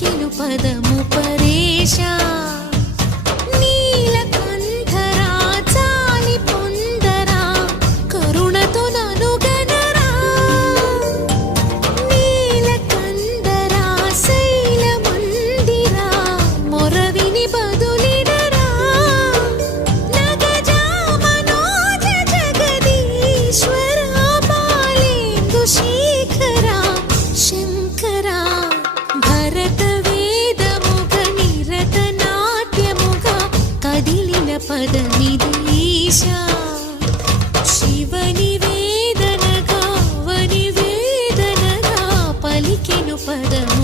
పలికెను పదము పరేశ నీలకంఠరా చాలి పొందరా కరుణతో నను గనరా నీలకందరా శైల మందిరా మొరవిని బదులిడరా నగజా మనోజ జగదీశ్వరా బాలేందు శేఖరా శంకరా భరత వేదముగ నిరత నాట్యముగ కదిలిన పదమిదీశా శివని వేదనగా వని వేదనగా పలికెను పదము